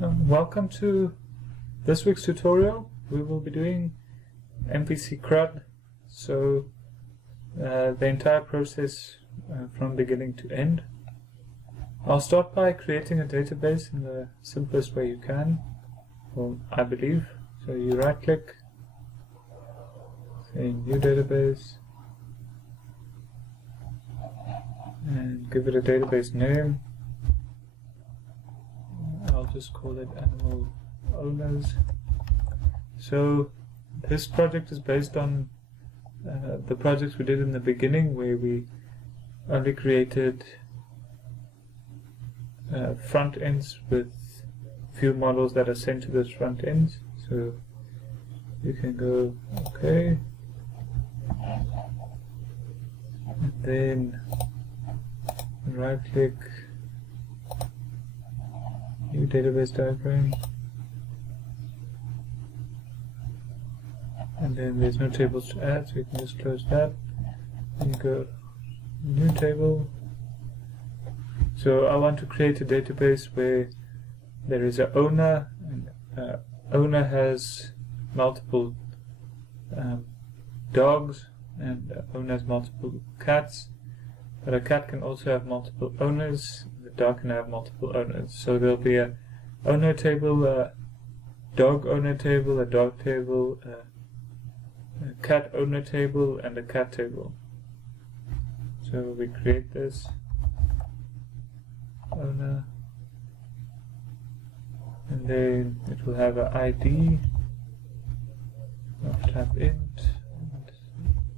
Welcome to this week's tutorial. We will be doing MVC CRUD, so the entire process from beginning to end. I'll start by creating a database in the simplest way you can, well, I believe. So you right click, say new database, and give it a database name. I'll just call it animal owners. So this project is based on the projects we did in the beginning, where we only created front ends with few models that are sent to those front ends. So you can go OK, and then right click, new database diagram, and then there's no tables to add, so you can just close that and go new table. So I want to create a database where there is an owner, and owner has multiple dogs, and owner has multiple cats, but a cat can also have multiple owners. The dog can have multiple owners. So there'll be a owner table, a dog owner table, a dog table, a cat owner table, and a cat table. So we create this owner, and then it will have an ID of type int, and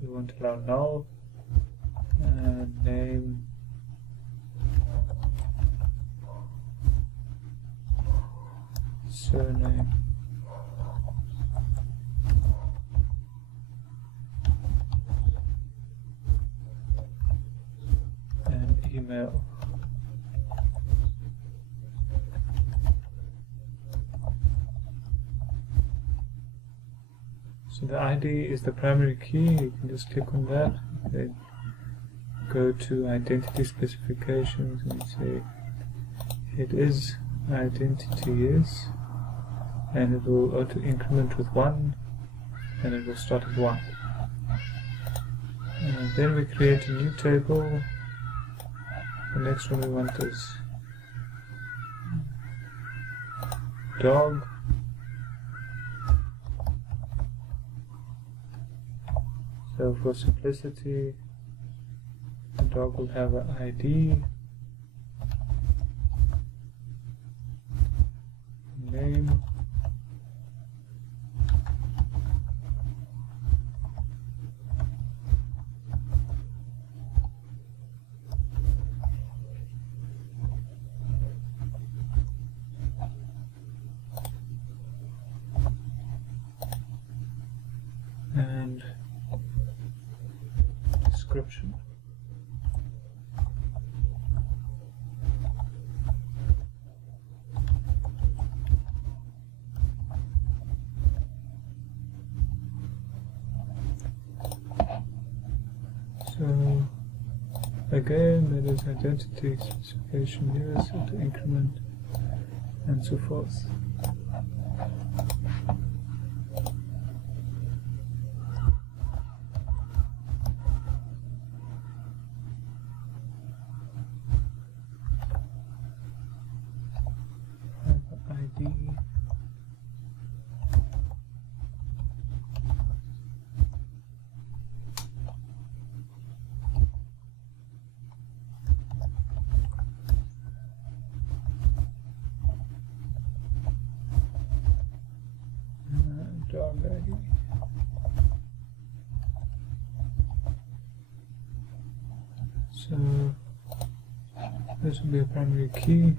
we won't allow null, and name, surname, and email. So the ID is the primary key. You can just click on that, then go to identity specifications and say it is identity is, and it will auto increment with 1, and it will start at 1. And then we create a new table. The next one we want is dog. So for simplicity, the dog will have an ID, name, and description. So again, there is identity specification, yes, auto increment, and so forth. ID, dog ID. So this will be a primary key.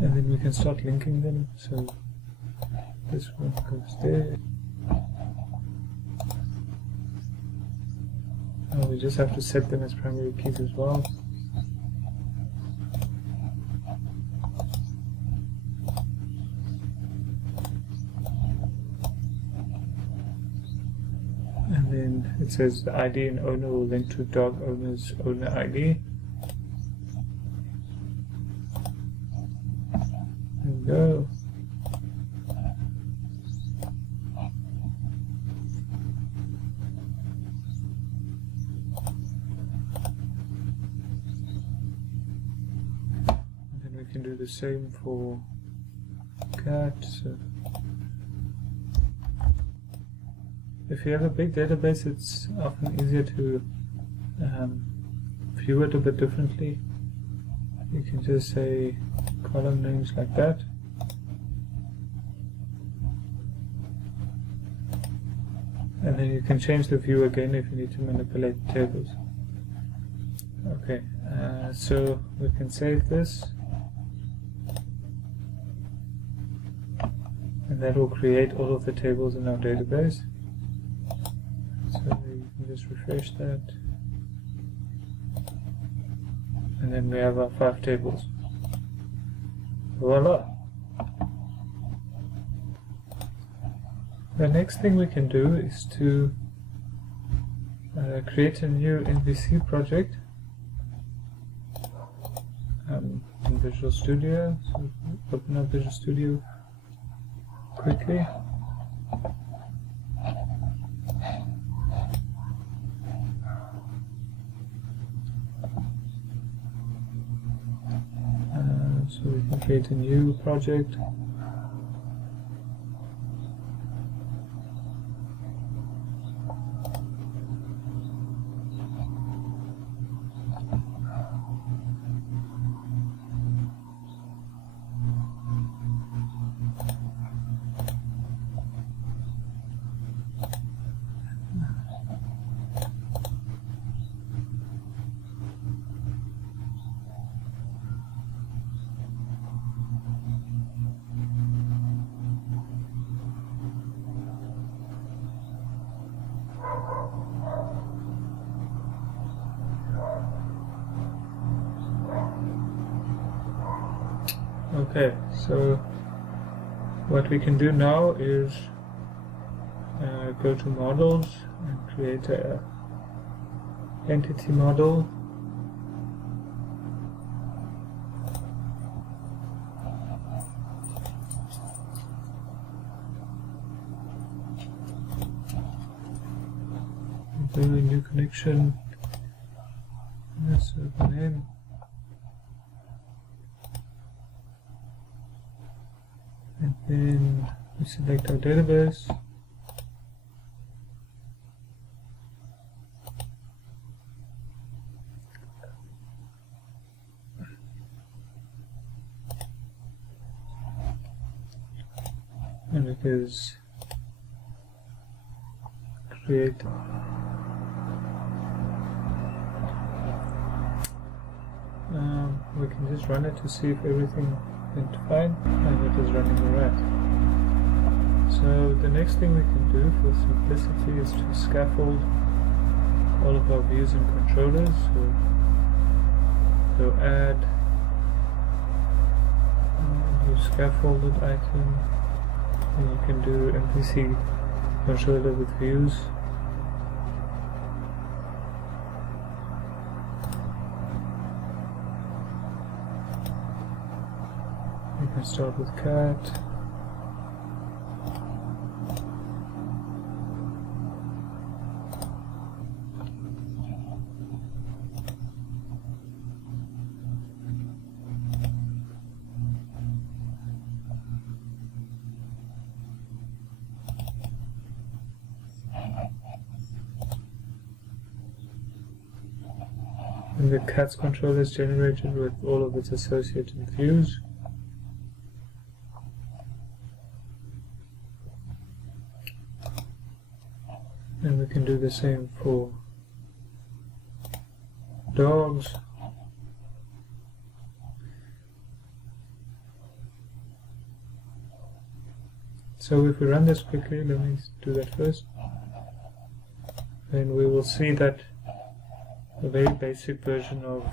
And then we can start linking them. So this one goes there. We just have to set them as primary keys as well. And then it says the ID and owner will link to dog owner's owner ID. go. And then we can do the same for cat. So if you have a big database, it's often easier to view it a bit differently. You can just say column names like that. And then you can change the view again if you need to manipulate tables. Okay, so we can save this. And that will create all of the tables in our database. So you can just refresh that. And then we have our 5 tables. Voila! The next thing we can do is to create a new MVC project in Visual Studio. So open up Visual Studio quickly. So we can create a new project. Okay, so what we can do now is go to models and create a entity model. Do a new connection. Let's open in. And then we select our database. And it is create. We can just run it to see if everything went fine, and it is running alright. So the next thing we can do for simplicity is to scaffold all of our views and controllers. So add a new scaffolded item, and you can do MVC controller with views. You can start with cat. And the cat's controller is generated with all of its associated views. And we can do the same for dogs. So if we run this quickly, let me do that first. Then we will see that a very basic version of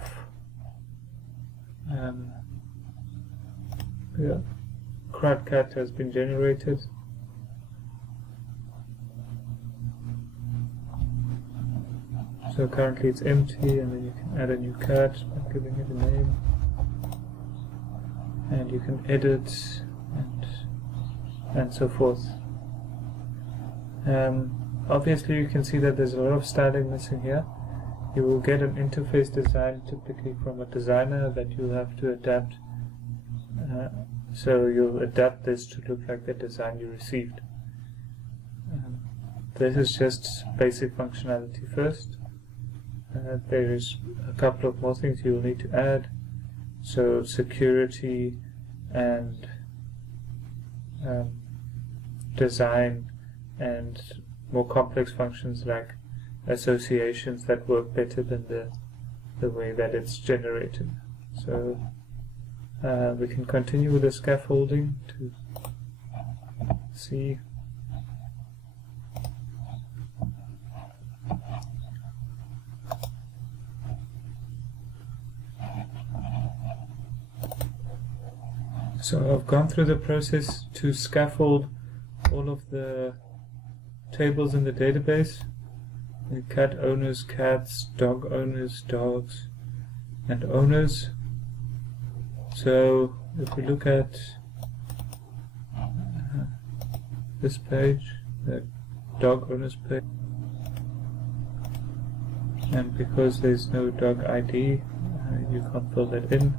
CRUD cat has been generated. So currently it's empty, and then you can add a new cat by giving it a name, and you can edit and so forth. Obviously you can see that there's a lot of styling missing here. You will get an interface design typically from a designer that you'll have to adapt. So you'll adapt this to look like the design you received. This is just basic functionality first. There is a couple of more things you will need to add. So security and design and more complex functions like associations that work better than the way that it's generated. So we can continue with the scaffolding to see. So I've gone through the process to scaffold all of the tables in the database. The cat owners, cats, dog owners, dogs, and owners. So if we look at this page, the dog owners page, and because there's no dog ID, you can't fill that in,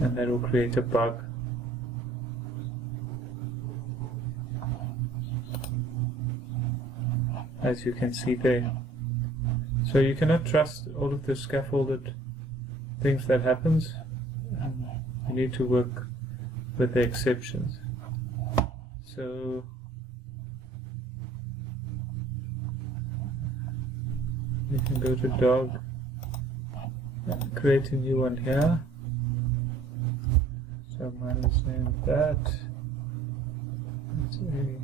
and that will create a bug. As you can see there. So you cannot trust all of the scaffolded things that happens. You need to work with the exceptions. So you can go to dog and create a new one here. So mine is named that. Let's see.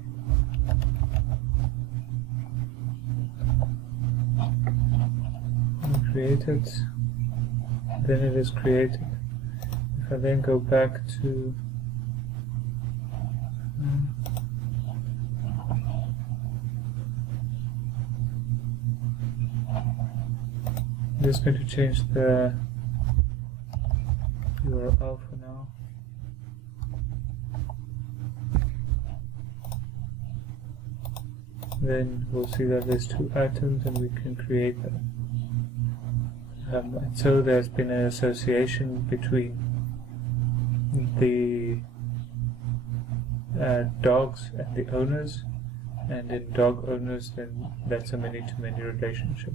Create it, then it is created. If I then go back to I'm just going to change the URL for now. Then we'll see that there's two items and we can create them. So there's been an association between the dogs and the owners, and in dog owners then that's a many-to-many relationship.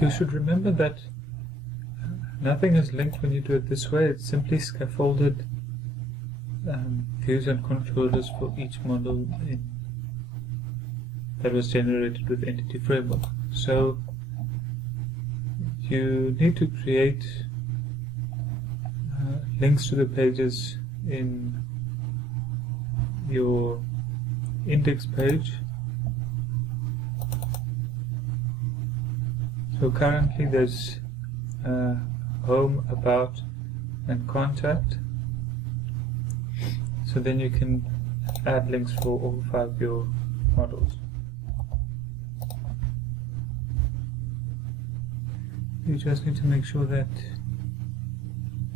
You should remember that nothing is linked when you do it this way. It's simply scaffolded views and controllers for each model that was generated with Entity Framework. So you need to create links to the pages in your index page. So currently there's home, about, and contact. So then you can add links for all 5 of your models. You just need to make sure that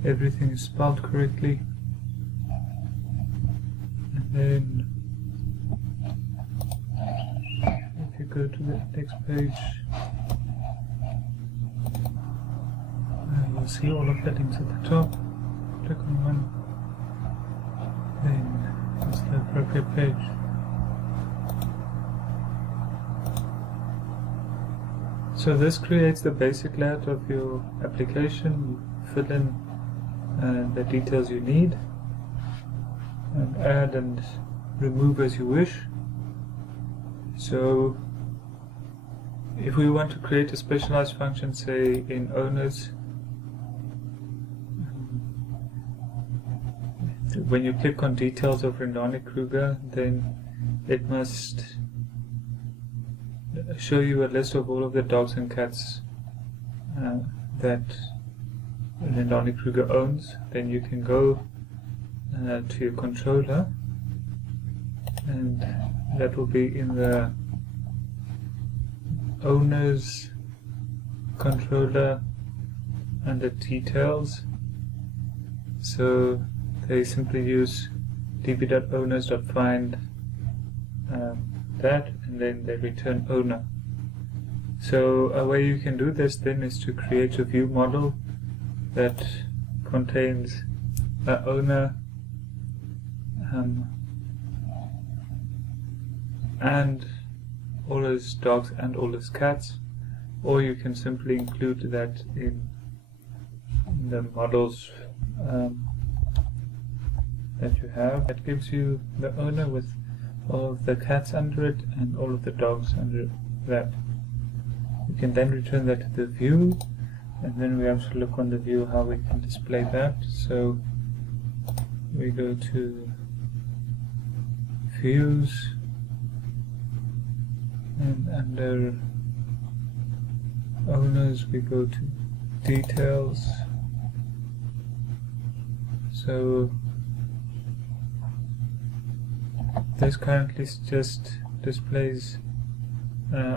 everything is spelled correctly, and then if you go to the next page, you'll see all of the links at the top. Click on one, then it's the appropriate page. So this creates the basic layout of your application. You fill in the details you need and add and remove as you wish. So if we want to create a specialized function, say in owners, when you click on details of Renani Kruger, then it must show you a list of all of the dogs and cats that Renani Kruger owns. Then you can go to your controller, and that will be in the owners controller under details. So they simply use db.owners.find that, and then they return owner. So a way you can do this then is to create a view model that contains an owner and all his dogs and all his cats, or you can simply include that in the models that you have. That gives you the owner with all of the cats under it and all of the dogs under that. You can then return that to the view, and then we have to look on the view how we can display that. So we go to views, and under owners we go to details. So this currently just displays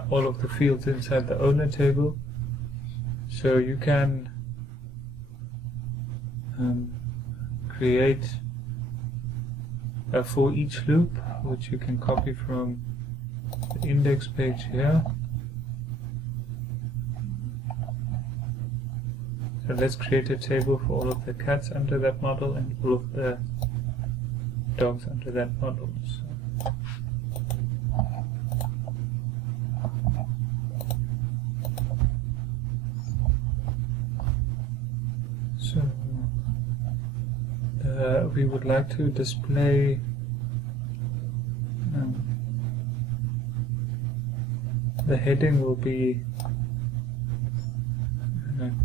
all of the fields inside the owner table. So you can create a for each loop, which you can copy from the index page here. So let's create a table for all of the cats under that model and all of the dogs under that model. So we would like to display the heading will be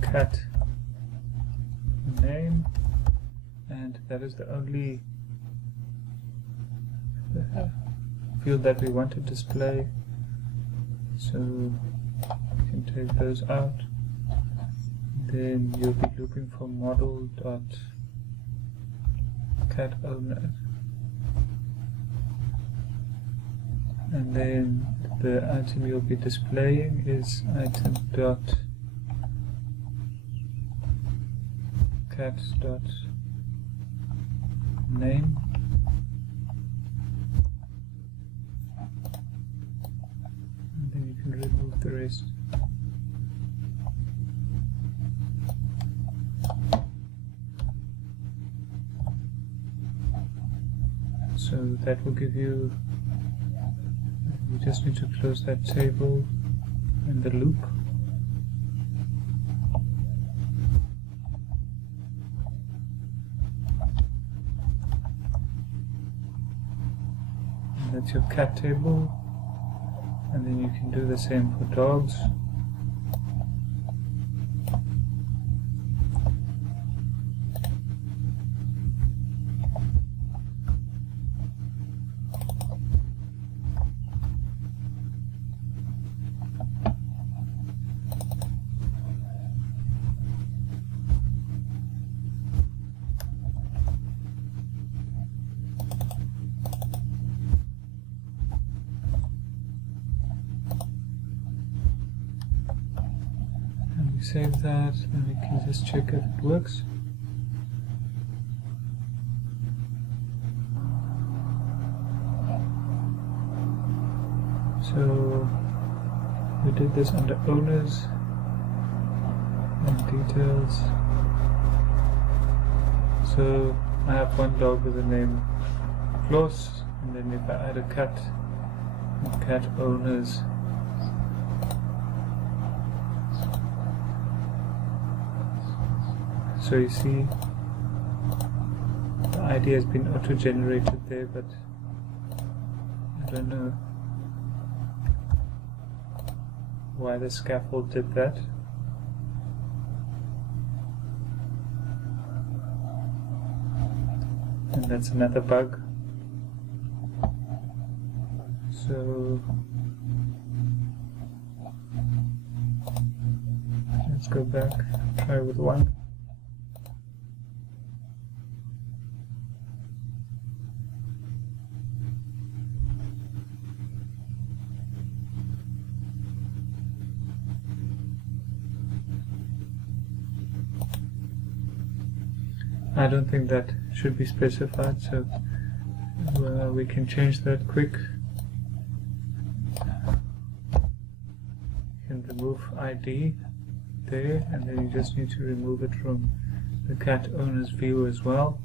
cat name, and that is the only field that we want to display. So you can take those out. Then you'll be looking for model.cat owner, and then the item you'll be displaying is item.cat.name. And then you can remove the rest. So that will give you, we just need to close that table and the loop. And that's your cat table, and then you can do the same for dogs. Save that, and we can just check if it works. So we did this under owners and details. So I have one dog with the name Floss, and then if I add a cat owners, so you see the ID has been auto-generated there, but I don't know why the scaffold did that. And that's another bug. So let's go back, try with one. I don't think that should be specified, so we can change that quick. You can remove ID there, and then you just need to remove it from the cat owner's view as well.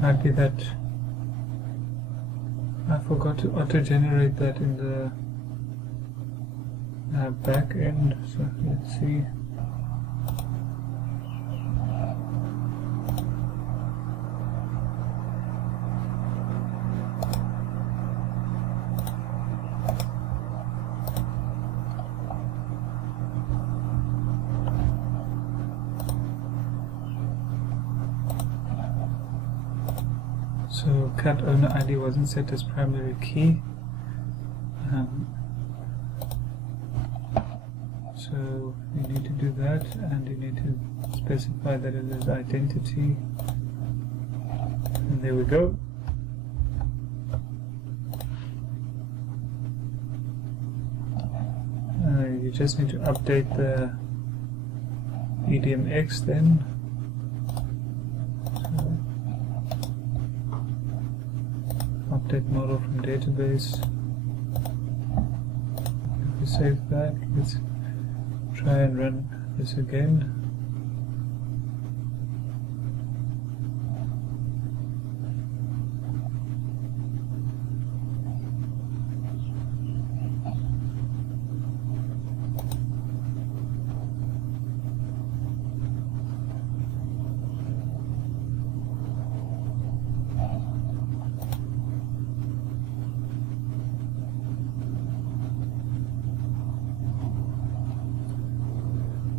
Might be that I forgot to auto-generate that in the back end, so let's see. So cat owner ID wasn't set as primary key. So you need to do that, and you need to specify that it is identity. And there we go. You just need to update the EDMX then. Update model from database. If we save that, let's try and run this again.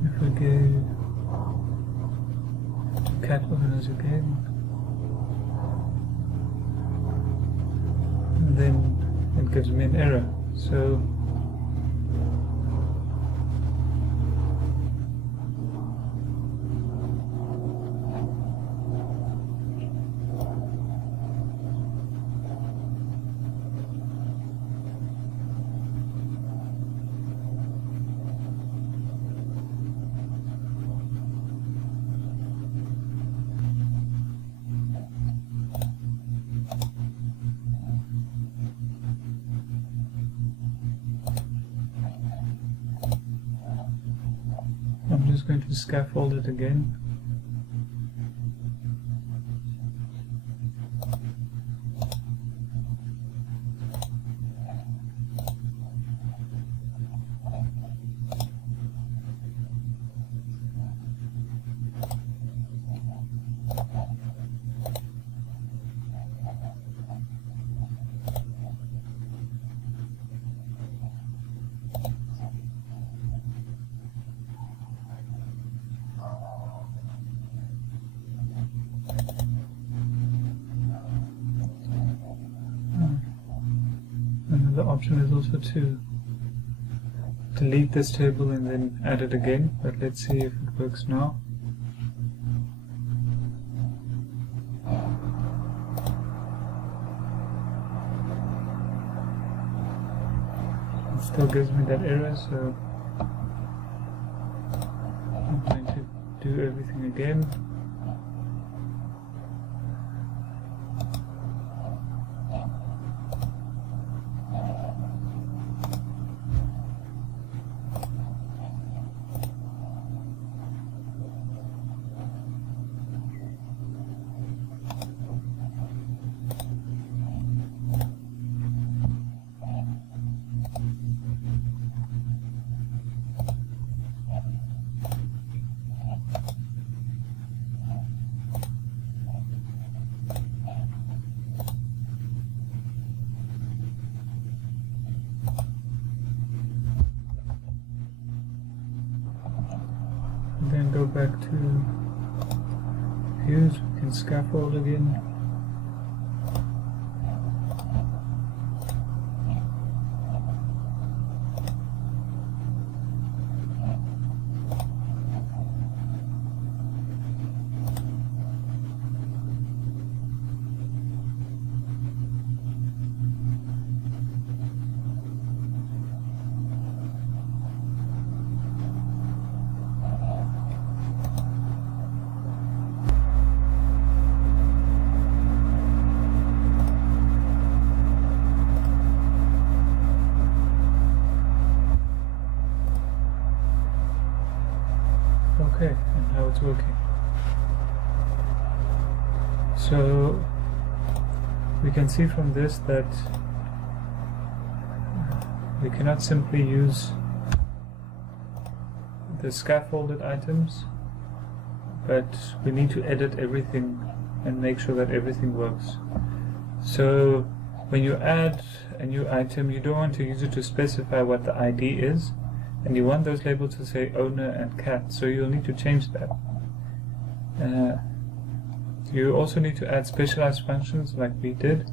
If we go to cat owners again, and then it gives me an error. So I'm just going to scaffold it again. Another option is also to delete this table and then add it again, but let's see if it works now. It still gives me that error, so I'm going to do everything again. views, we can scaffold again. Okay, and now it's working. So we can see from this that we cannot simply use the scaffolded items, but we need to edit everything and make sure that everything works. So when you add a new item, you don't want to use it to specify what the ID is, and you want those labels to say owner and cat, so you'll need to change that. You also need to add specialized functions like we did.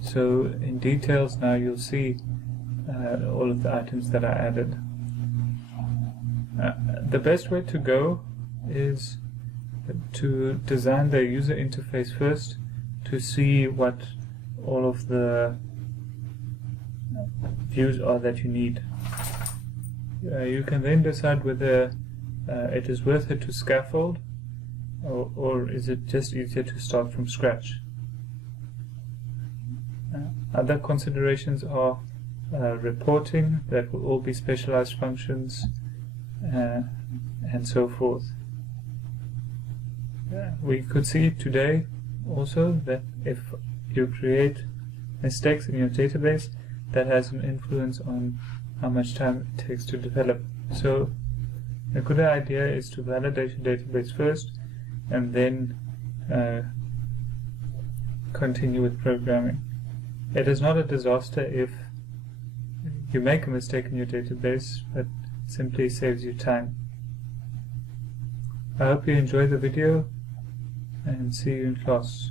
So in details now you'll see all of the items that are added. The best way to go is to design the user interface first to see what all of the views are that you need. You can then decide whether it is worth it to scaffold, or is it just easier to start from scratch. Other considerations are reporting, that will all be specialized functions, and so forth. We could see today also that if you create mistakes in your database, that has an influence on how much time it takes to develop. So a good idea is to validate your database first and then continue with programming. It is not a disaster if you make a mistake in your database, but simply saves you time. I hope you enjoyed the video and see you in class.